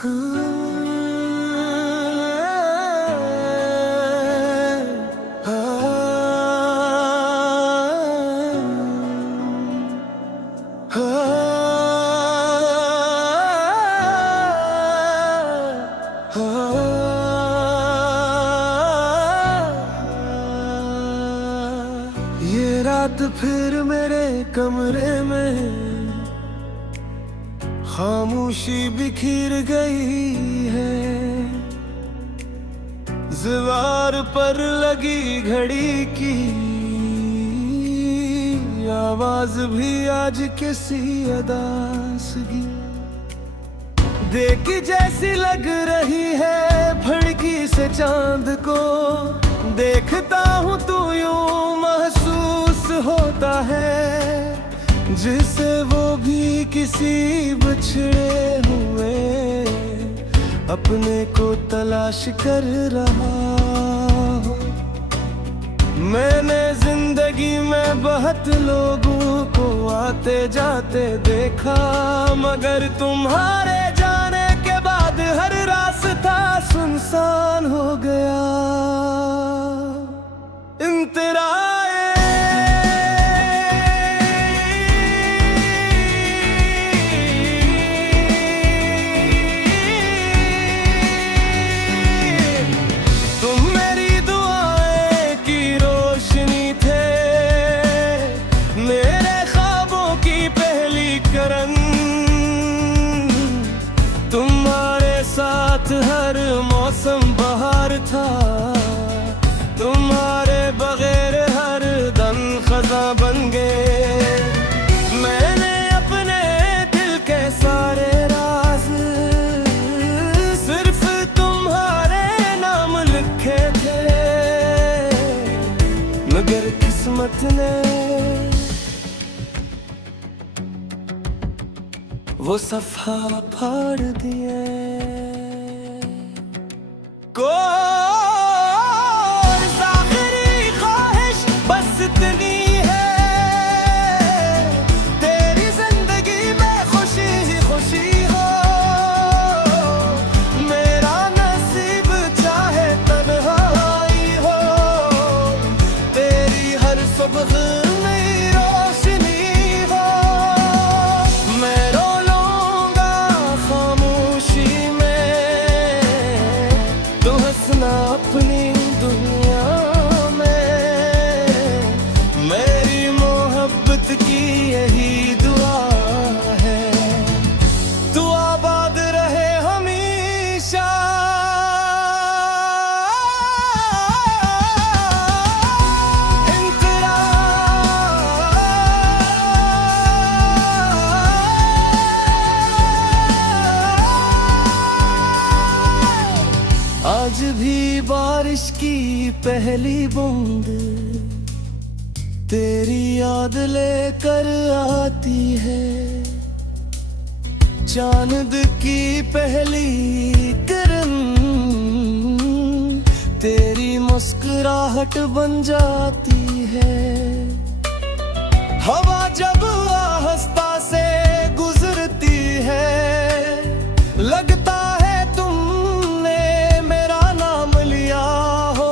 ये रात फिर मेरे कमरे में खामोशी बिखर गई है। दीवार पर लगी घड़ी की आवाज भी आज किसी अदासगी देखी जैसी लग रही है। भड़की से चांद को देखता हूँ तू यूं महसूस होता है जिसे वो भी किसी बिछड़े हुए अपने को तलाश कर रहा हो। मैंने जिंदगी में बहुत लोगों को आते जाते देखा, मगर तुम्हारे जाने के बाद हर रास्ता सुनसान हो गया। तुम्हारे साथ हर मौसम बहार था, तुम्हारे बगैर हर दम खज़ां बन गए। मैंने अपने दिल के सारे राज सिर्फ तुम्हारे नाम लिखे थे, मगर किस्मत ने वो सफ़ा फाड़ दिए। आखिरी ख्वाहिश बस इतनी है, तेरी जिंदगी में खुशी ही खुशी हो। मेरा नसीब चाहे तन्हाई हो, तेरी हर सुबह नई रोशनी हो। मैं अपनी दुनिया में मेरी मोहब्बत की यही दुआ है, तू आबाद रहे हमेशा। आज भी बारिश की पहली बूंद तेरी याद लेकर आती है। चांद की पहली किरण तेरी मुस्कुराहट बन जाती है। हवा जब आहिस्ता से गुजरती है, लगता है तुमने मेरा नाम लिया हो।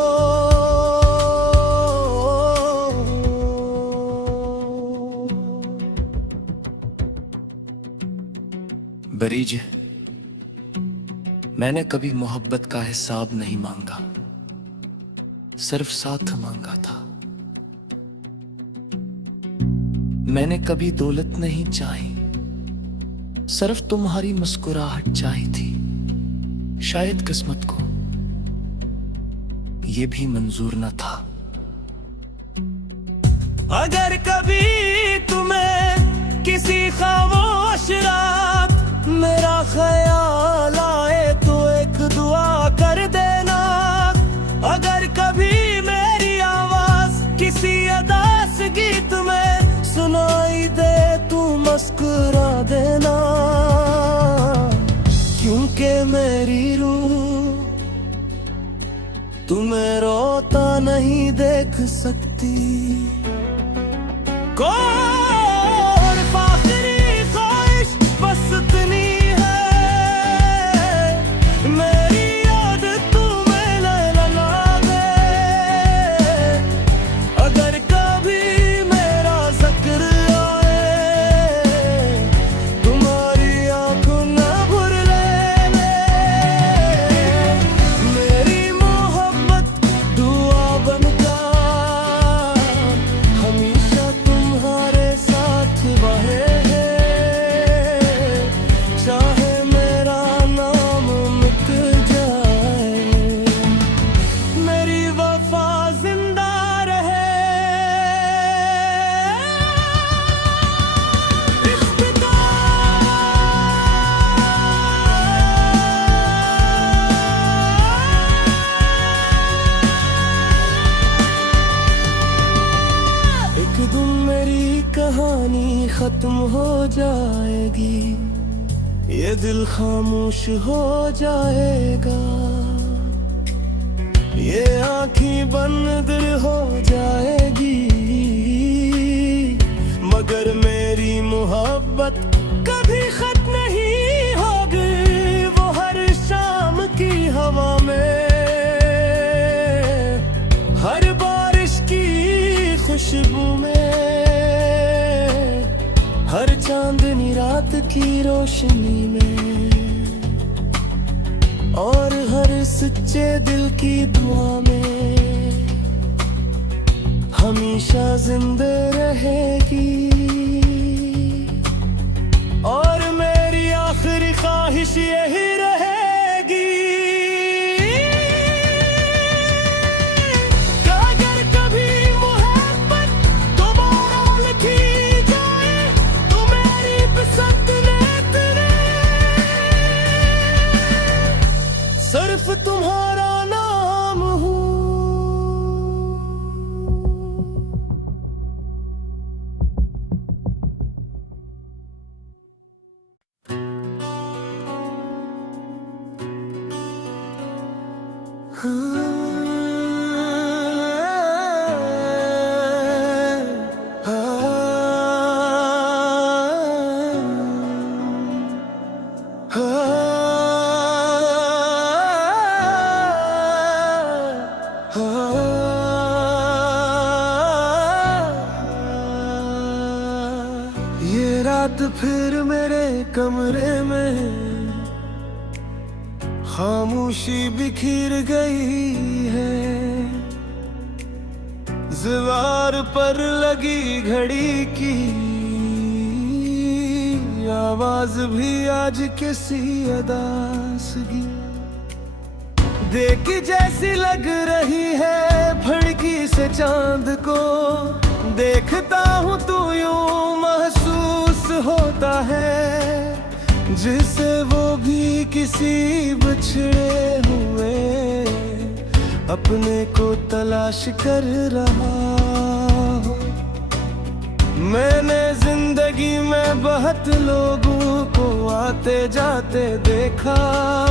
बरीज, मैंने कभी मोहब्बत का हिसाब नहीं मांगा, सिर्फ साथ मांगा था। मैंने कभी दौलत नहीं चाही, सिर्फ तुम्हारी मुस्कुराहट चाही थी। शायद किस्मत को ये भी मंजूर न था। अगर कभी तुम्हें किसी खामोश रात मेरा ख्याल आए तो एक दुआ कर देना। अगर कभी मेरी आवाज किसी अदास गीत में सुनाई दे तू मुस्कुरा देना, क्योंकि मेरी रूह तुम्हें रोता नहीं देख सकती। आखिरी ख्वाहिश बस इतनी है, कहीं खत्म हो जाएगी, ये दिल खामोश हो जाएगा, ये आँखें बंद हो जाएगी, मगर मेरी मोहब्बत कभी खत्म नहीं होगी। वो हर शाम की हवा में, हर बारिश की खुशबू में, हर चांदनी रात की रोशनी में, और हर सच्चे दिल की दुआ में हमेशा जिंदा रहेगी। और मेरी आखिरी ख्वाहिश यही रहेगी कि अगर कभी मोहब्बत दोबारा लिखी जाए तो मेरी बसंत ने सिर्फ तुम्हारा नाम हूँ। ये रात फिर मेरे कमरे में खामोशी बिखर गई है, दीवार पर लगी घड़ी की आवाज भी आज किसी अदासगी देख जैसी लग रही है। भड़की से चांद को देखता हूँ तो यूं महसूस होता है जिसे वो भी किसी बिछड़े हुए अपने को तलाश कर रहा हो। मैंने जिंदगी में बहुत लोगों को आते जाते देखा,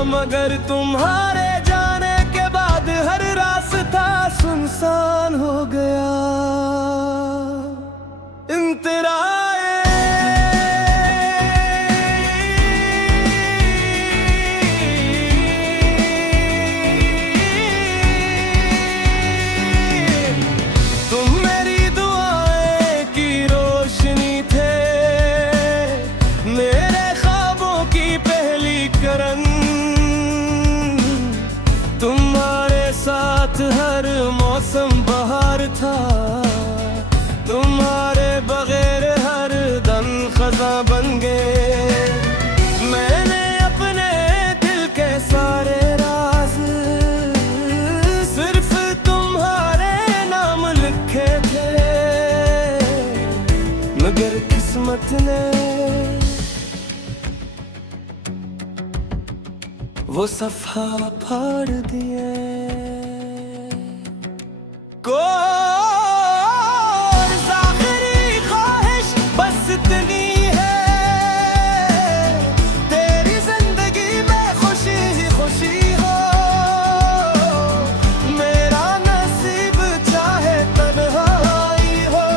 मगर तुम्हारे जाने के बाद हर रास्ता सुनसान हो गया। तुम मेरी दुआएं की रोशनी थे, मेरे ख्वाबों की पहली किरण, तुम्हारे साथ हर मौसम बहार था, तुम्हारे बगैर हर दम खज़ां बन गए। मैंने अपने दिल के सारे राज सिर्फ तुम्हारे नाम लिखे थे, मगर किस्मत ने वो सफ़ा फाड़ दिए। आखिरी ख्वाहिश बस इतनी है, तेरी जिंदगी में खुशी ही खुशी हो, मेरा नसीब चाहे तन्हाई हो,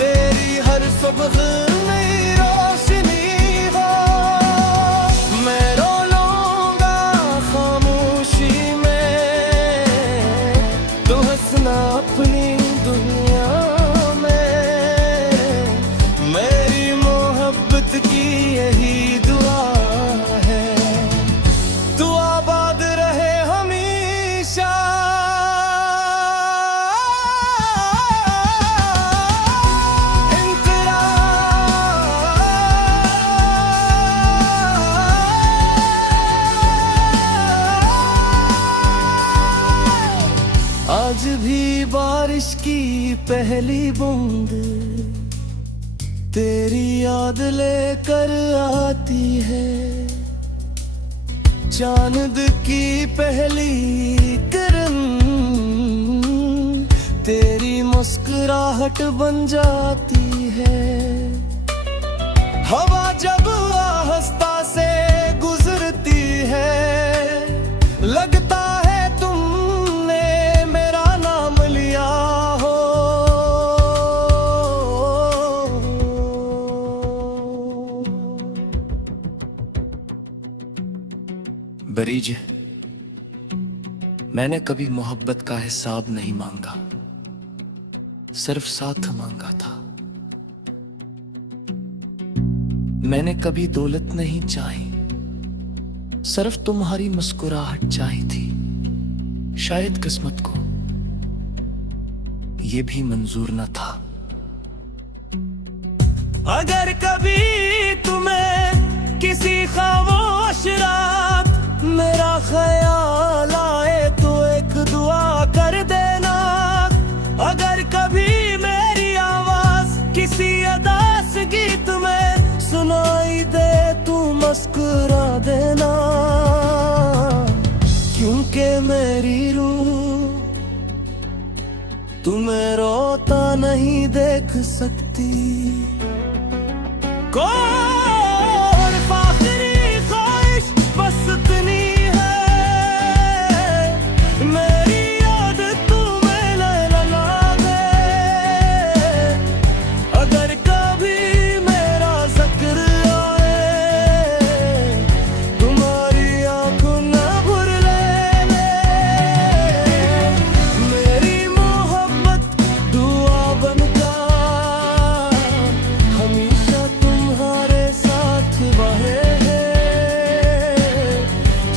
तेरी हर सुबह नई रोशनी हो। मैं रो लूंगा खामोशी में, तू हंसना अपनी दुनिया में, मेरी मोहब्बत की यही दुआ है, तू आबाद रहे हमेशा। आज भी बारिश की पहली बूंद तेरी याद लेकर आती है, चांद की पहली किरण तेरी मुस्कुराहट बन जाती है। हवा जब आहिस्ता से गुजरती है, लगता है तुमने मेरा नाम लिया हो। बरीज, मैंने कभी मोहब्बत का हिसाब नहीं मांगा, सिर्फ साथ मांगा था। मैंने कभी दौलत नहीं चाही, सिर्फ तुम्हारी मुस्कुराहट चाही थी। शायद किस्मत को ये भी मंजूर न था। अगर कभी तुम्हें किसी खामोश रात मेरा ख्याल आए तो एक दुआ कर देना। अगर कभी मेरी आवाज किसी अदास गीत में सुनाई दे तू मुस्कुरा देना। क्योंकि मेरी रूह तुम्हें रोता नहीं देख सकती। कौन आखिरी ख्वाहिश बस इतनी है, मेरी याद तुम्हें लगा दे। अगर कभी मेरा जिक्र आए तुम्हारी आंखों न भर लेने। मेरी मोहब्बत दुआ बनकर हमेशा तुम्हारे साथ बहे है।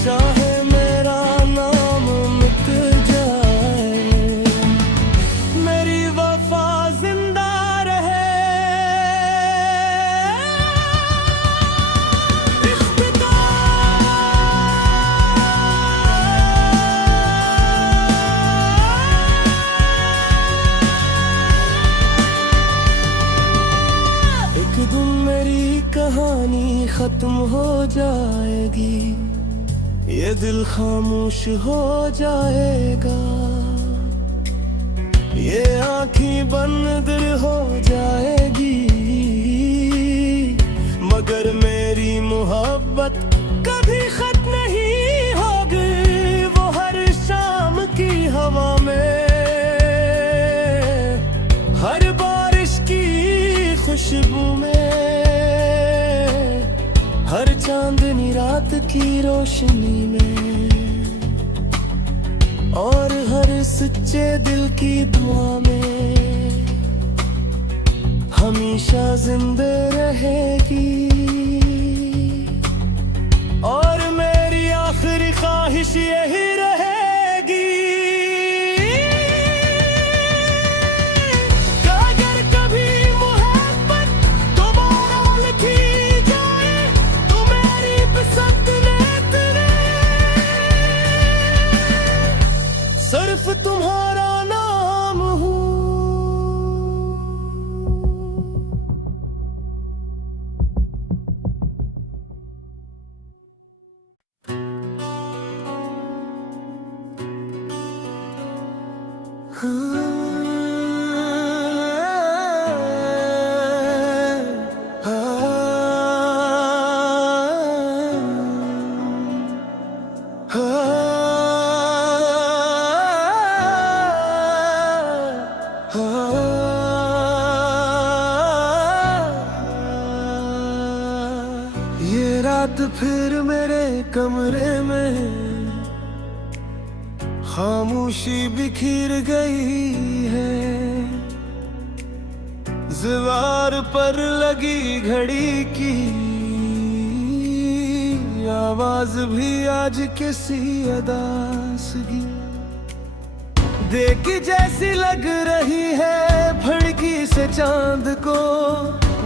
चाहे मेरा नाम मिट जाए, मेरी वफा जिंदा रहे। एक दिन मेरी कहानी खत्म हो जाएगी, ये दिल खामोश हो जाएगा, ये आँखें बंद हो जाएगी। मगर मेरी मोहब्बत कभी खत्म नहीं होगी। वो हर शाम की हवा में, हर बारिश की खुशबू में, हर चांदनी रात की रोशनी में, और हर सच्चे दिल की दुआ में हमेशा जिंदा रहेगी। और मेरी आखिरी ख्वाहिश यही रहेगी। अगर कभी मोहब्बत दोबारा लिखी जाए तो मेरी बिसत नेत्रे सिर्फ तुम्हारा नाम हूँ। ये रात फिर मेरे कमरे में खामोशी बिखर गई है। दीवार पर लगी घड़ी की आवाज भी आज किसी अदासगी देख जैसी लग रही है। फड़की से चांद को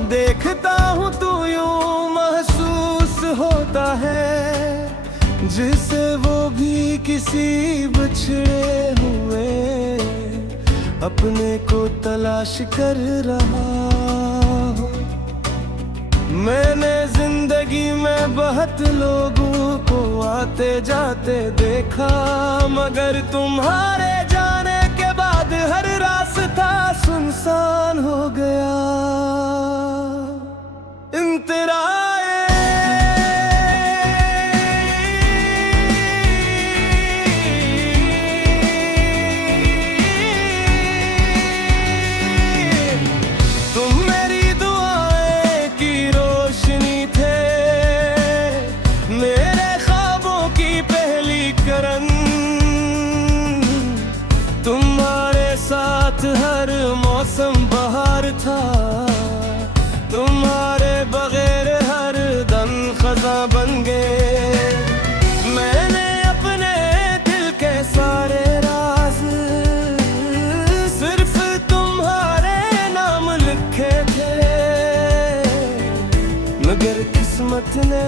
देखता हूँ तो यूं महसूस होता है जिसे वो भी किसी बिछड़े हुए अपने को तलाश कर रहा हो। मैंने जिंदगी में बहुत लोगों को आते जाते देखा, मगर तुम्हारे जाने के बाद हर रात था सुनसान हो गया। इंतराए तुम मेरी दुआएं की रोशनी थे, मेरे ख्वाबों की पहली किरण। तुम्हारे साथ हर मौसम बहार था, तुम्हारे बगैर हर दम खजा बन गए। मैंने अपने दिल के सारे राज सिर्फ तुम्हारे नाम लिखे थे, मगर किस्मत ने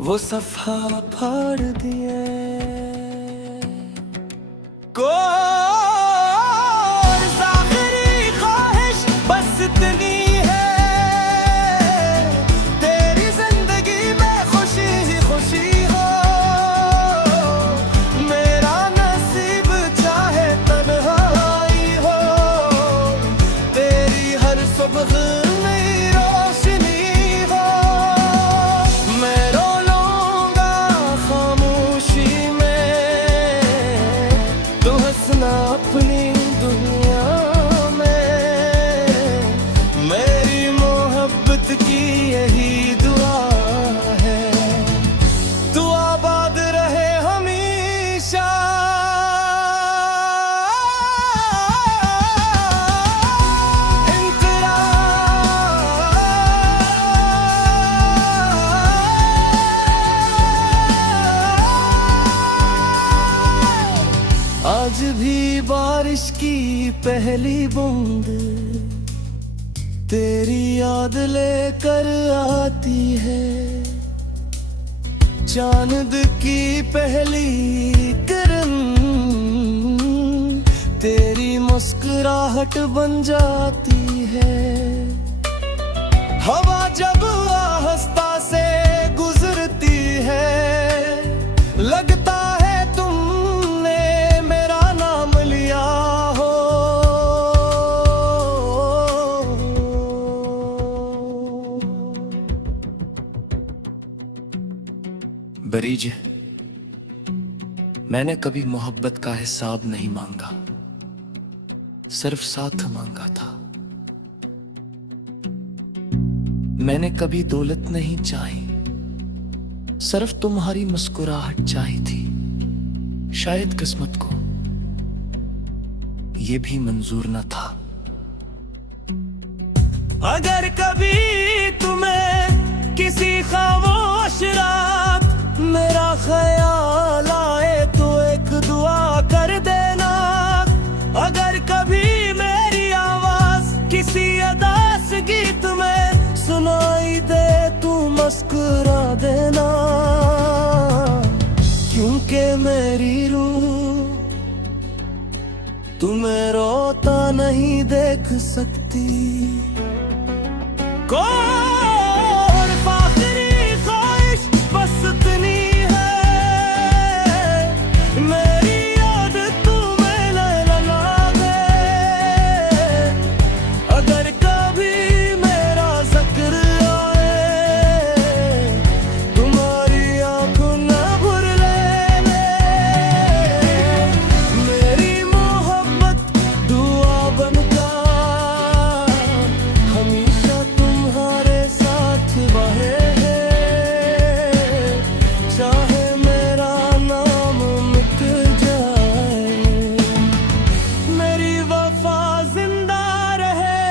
वो सफ़ा फाड़ दिए। आखिरी ख्वाहिश बस इतनी है, तेरी जिंदगी में खुशी ही खुशी हो। मेरा नसीब चाहे तन्हाई हो, तेरी हर सुबह नई रोशनी हो। मैं रो लूंगा खामोशी में, तू हंसना अपनी दुनिया में। मेरी मोहब्बत की यही दुआ है, तू आबाद रहे हमेशा। आज भी बारिश की पहली बूंद तेरी याद लेकर आती है। चांद की पहली किरण तेरी मुस्कुराहट बन जाती है। हवा जब आहिस्ता से गुजरती है, लगता है तुमने मेरा नाम लिया हो। बरीज, मैंने कभी मोहब्बत का हिसाब नहीं मांगा, सिर्फ साथ मांगा था। मैंने कभी दौलत नहीं चाही, सिर्फ तुम्हारी मुस्कुराहट चाही थी। शायद किस्मत को ये भी मंजूर न था। अगर कभी तुम्हें किसी खामोश रात मेरा ख्याल आए तो एक दुआ कर देना। अगर कभी मेरी आवाज किसी अदास गीत में सुनाई दे तू मुस्कुरा देना। क्योंकि मेरी रूह तुम्हें रोता नहीं देख सकती। और आखिरी ख्वाहिश बस इतनी है, मेरी याद तुम्हें लगा दे। अगर कभी मेरा जिक्र आए, तुम्हारी आंखों न भर लेने। मेरी मोहब्बत दुआ बनकर हमेशा तुम्हारे साथ बहे, चाहे मेरा नाम मिट जाए, मेरी वफा जिंदा रहे।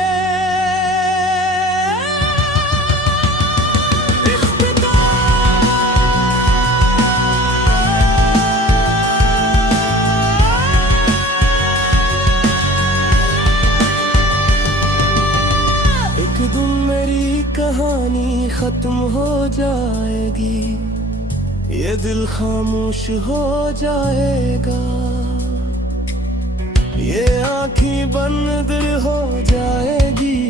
एक दिन मेरी कहानी खत्म हो जाएगी, ये दिल खामोश हो जाएगा, ये आँखें बंद हो जाएगी।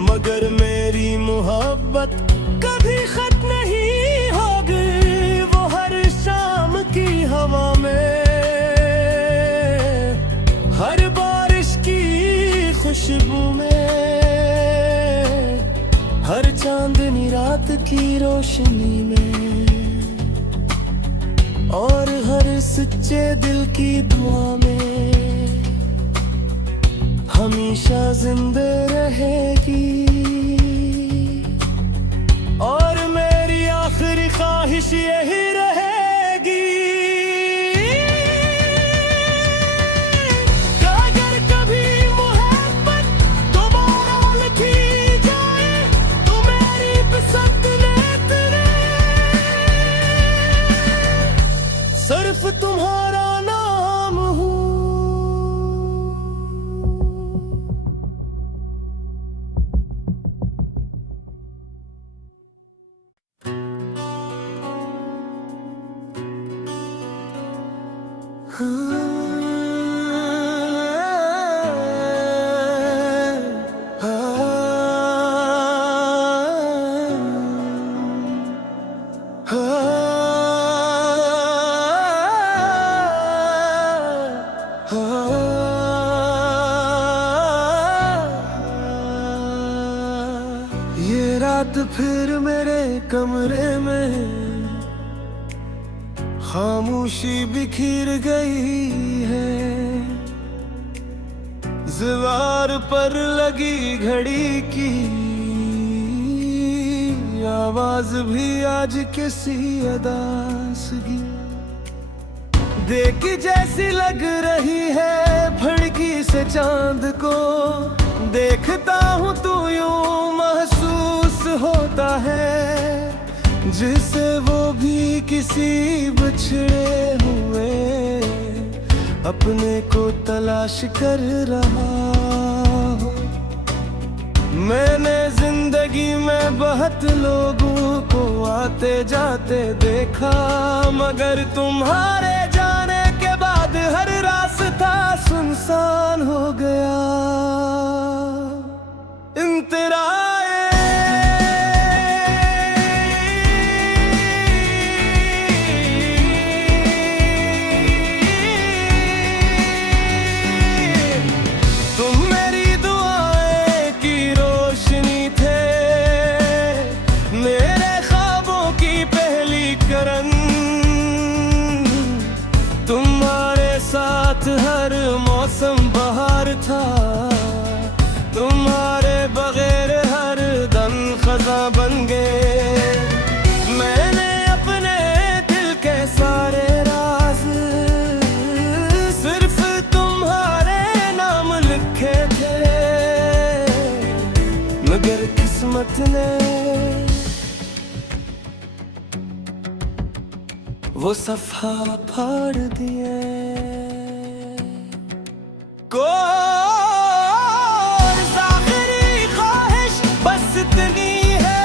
मगर मेरी मोहब्बत कभी खत्म नहीं होगी, वो हर शाम की खुशबू में, हर चांदनी रात की रोशनी में, और हर सच्चे दिल की दुआ में हमेशा जिंदा रहेगी। और मेरी आखिरी ख्वाहिश यही रहेगी कि अगर कभी मोहब्बत दोबारा लिखी जाए तो मेरी पसंद ने सिर्फ तुम्हारा नाम हूँ। ये रात फिर मेरे कमरे में खामोशी बिखर गई है। दीवार पर लगी घड़ी की आवाज भी आज किसी अदासगी देखी जैसी लग रही है। भड़की से चांद को देखता हूँ तो यूं महसूस होता है जिसे वो भी किसी बिछड़े हुए अपने को तलाश कर रहा हो। मैंने जिंदगी में बहुत लोगों को आते जाते देखा, मगर तुम्हारे जाने के बाद हर रास्ता सुनसान हो गया। हर मौसम बहार था, तुम्हारे बगैर हर दम खजा बन गए। मैंने अपने दिल के सारे राज सिर्फ तुम्हारे नाम लिखे थे, मगर किस्मत ने वो सफा फाड़ दिए। आखिरी ख्वाहिश बस इतनी है,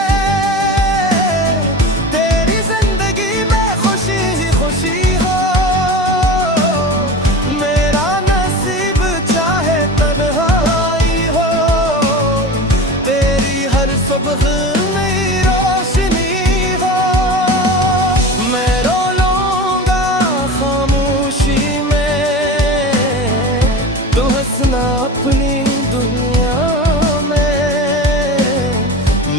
तेरी जिंदगी में खुशी ही खुशी हो। मेरा नसीब चाहे तन्हाई हो, तेरी हर सुबह नई रोशनी हो। मैं रो लूंगा खामोशी में, तो हंसना अपनी दुनिया में।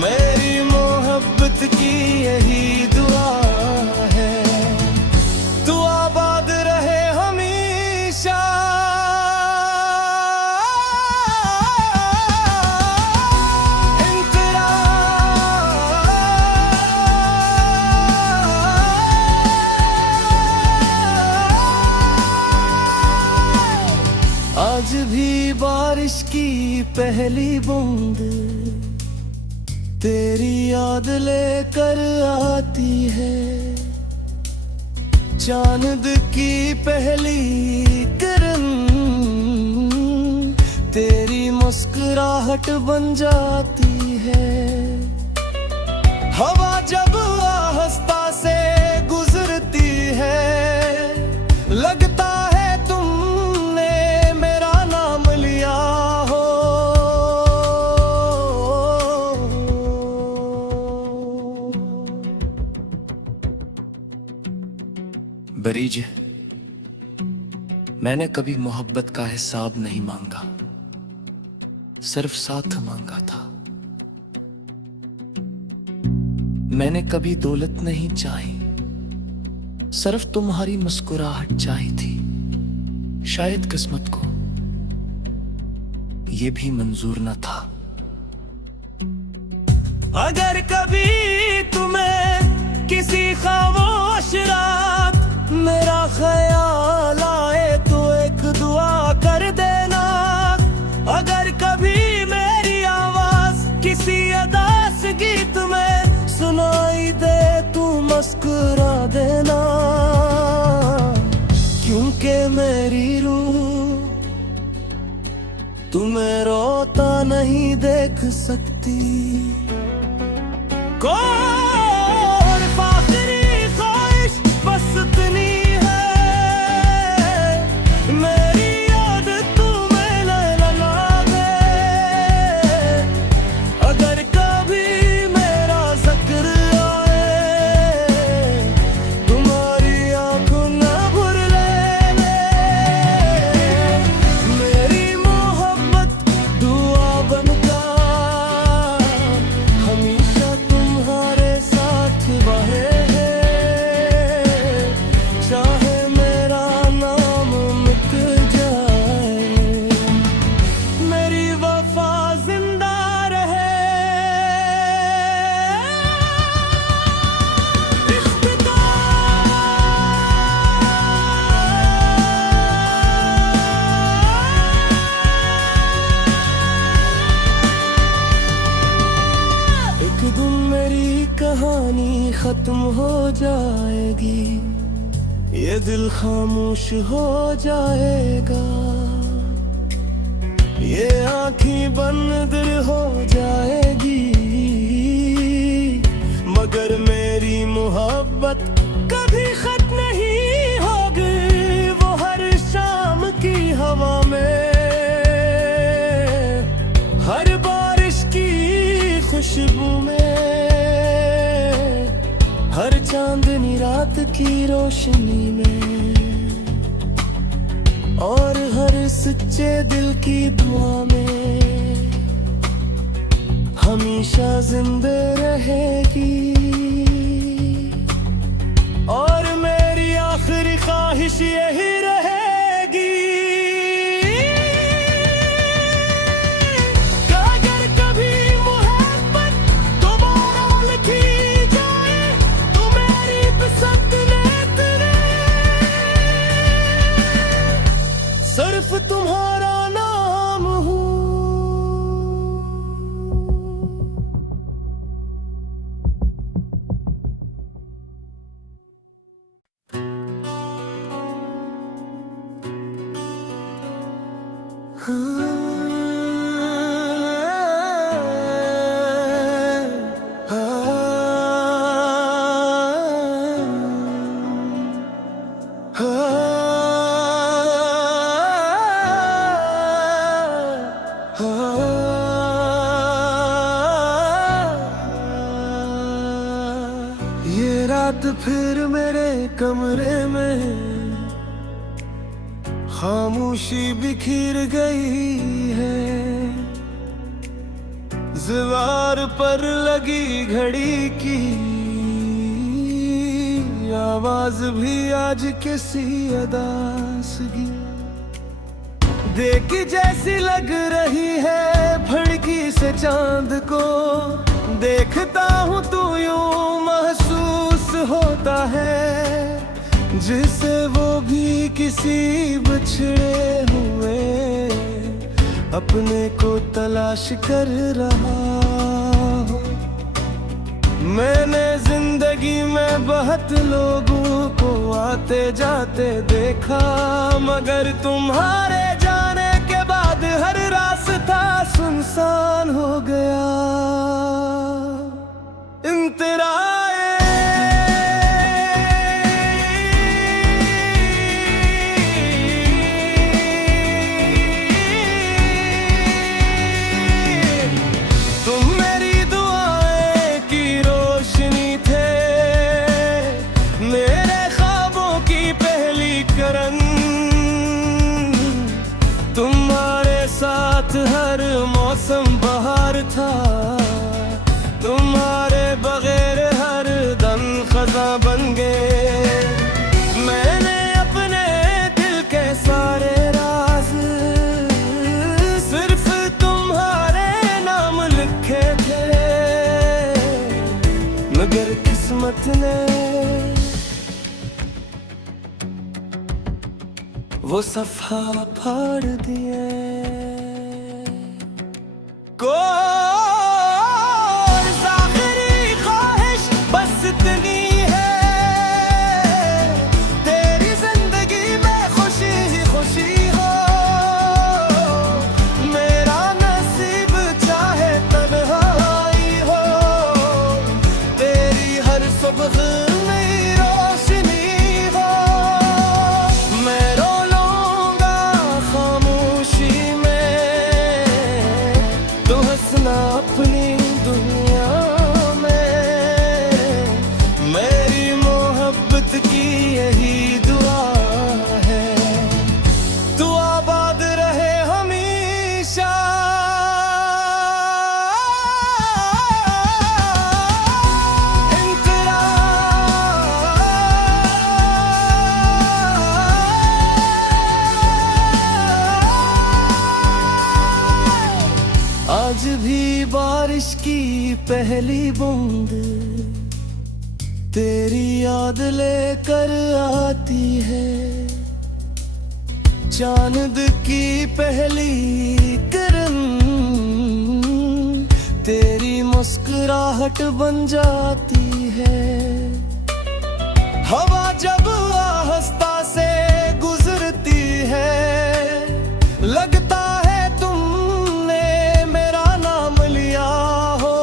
मेरी मोहब्बत की यही दुआ है, तू आबाद रहे हमेशा। आज भी बारिश की पहली बूंद तेरी याद लेकर आती है। चांद की पहली किरण तेरी मुस्कुराहट बन जाती है। हवा जब आहिस्ता से गुजरती है, लगता है तुमने मेरा नाम लिया हो। बरीज, मैंने कभी मोहब्बत का हिसाब नहीं मांगा। सिर्फ साथ मांगा था। मैंने कभी दौलत नहीं चाही, सिर्फ तुम्हारी मुस्कुराहट चाही थी। शायद किस्मत को ये भी मंजूर न था। अगर कभी तुम्हें किसी खामोश रात मेरा ख्याल आए तो एक दुआ कर देना। अगर कभी मेरी आवाज किसी अदास गीत में सुनाई दे तू मुस्कुरा देना, क्योंकि मेरी रूह तुम्हें रोता नहीं देख सकती। और आखिरी ख्वाहिश बस इतनी है, मेरी याद तुम्हें लगा दे। अगर कभी मेरा जिक्र आए तुम्हारी आंखों न भर ले। मेरी मोहब्बत दुआ बनकर हमेशा तुम्हारे साथ बहे, चाहे मेरा नाम मिट जाए, मेरी वफा जिंदा रहे। एक दिन मेरी कहानी खत्म हो जाएगी, ये दिल खामोश हो जाएगा, ये आँखें बंद हो जाएगी, मगर मेरी मोहब्बत कभी खत्म नहीं होगी। वो हर शाम की हवा में, हर बारिश की खुशबू में, हर चांदनी रात की रोशनी में, और हर सच्चे दिल की दुआ में हमेशा जिंदा रहेगी। और मेरी आखिरी ख्वाहिश यही रहेगी, अगर कभी मोहब्बत दोबारा लिखी जाए तो मेरी बसंत ने सिर्फ तुम्हारा नाम हूँ। ये रात फिर मेरे कमरे में खामोशी बिखर गई है, दीवार पर लगी घड़ी की आवाज भी आज किसी अदासगी देखी जैसी लग रही है। फड़की से चांद को देखता हूँ तो यूं महसूस होता है जिसे वो भी किसी बिछड़े हुए अपने को तलाश कर रहा हो। मैंने जिंदगी में बहुत लोगों को आते जाते देखा, मगर तुम्हारे जाने के बाद हर रास्ता सुनसान हो गया। तुम मेरी दुआएं की रोशनी थे, मेरे ख्वाबों की पहली किरण, तुम्हारे साथ हर मौसम मौसम बहार था, तुम्हारे बगैर हर दम खजा बन गए। मैंने अपने दिल के सारे राज सिर्फ तुम्हारे नाम लिखे थे, मगर किस्मत ने वो सफा फाड़ दिए। कोई आखिरी ख्वाहिश बस इतनी है, तेरी जिंदगी में खुशी ही खुशी हो। मेरा नसीब चाहे तन्हाई हो, तेरी हर सुबह नई रोशनी हो। मैं रो लूंगा खामोशी में, तू हंसना अपनी दुनिया में। मेरी मोहब्बत की यही दुआ है, तू आबाद रहे हमेशा। आज भी बारिश की पहली बूंद तेरी याद लेकर आती है, चांद की पहली किरण तेरी मुस्कुराहट बन जाती है। हवा जब आहिस्ता से गुजरती है, लगता है तुमने मेरा नाम लिया हो।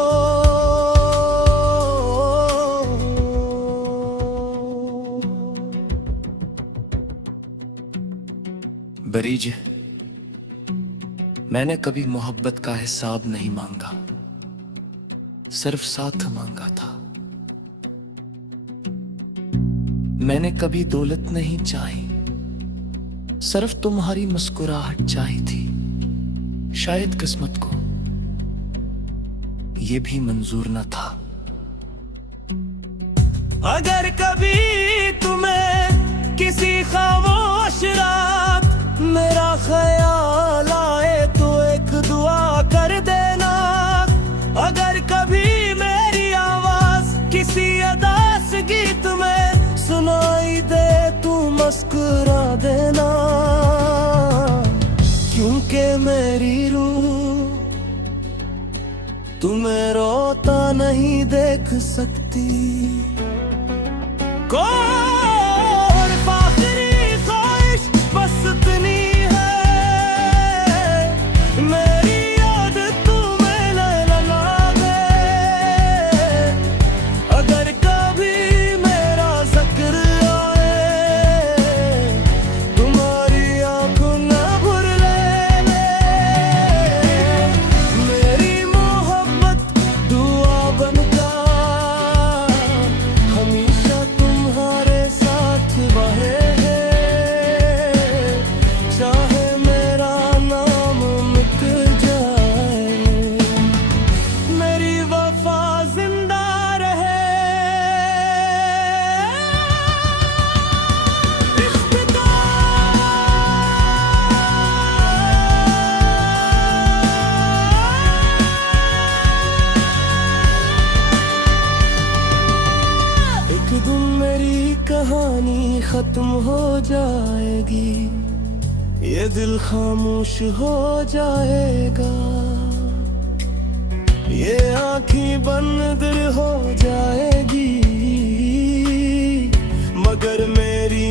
बरीजे, मैंने कभी मोहब्बत का हिसाब नहीं मांगा, सिर्फ साथ मांगा था। मैंने कभी दौलत नहीं चाही, सिर्फ तुम्हारी मुस्कुराहट चाही थी। शायद किस्मत को ये भी मंजूर न था। अगर कभी तुम्हें किसी खामोश रात मेरा ख्याल आए तो एक दुआ कर देना। अगर कभी मेरी आवाज किसी अदास गीत में सुनाई दे तू मुस्कुरा देना, क्योंकि मेरी रूह तुम्हें रोता नहीं देख सकती। सिर्फ आखिरी ख्वाहिश बस इतनी है, मेरी याद तुम्हें न लागे। अगर कभी मेरा जिक्र आए, तुम्हारी आंखों न भर लेने। मेरी मोहब्बत दुआ बनकर हमेशा तुम्हारे साथ बहे है, चाहे मेरा नाम मिट जाए, मेरी वफा जिंदा रहे। एक दिन मेरी कहानी खत्म हो जाएगी, ये दिल खामोश हो जाएगा, ये आँखें बंद हो जाएगी, मगर मेरी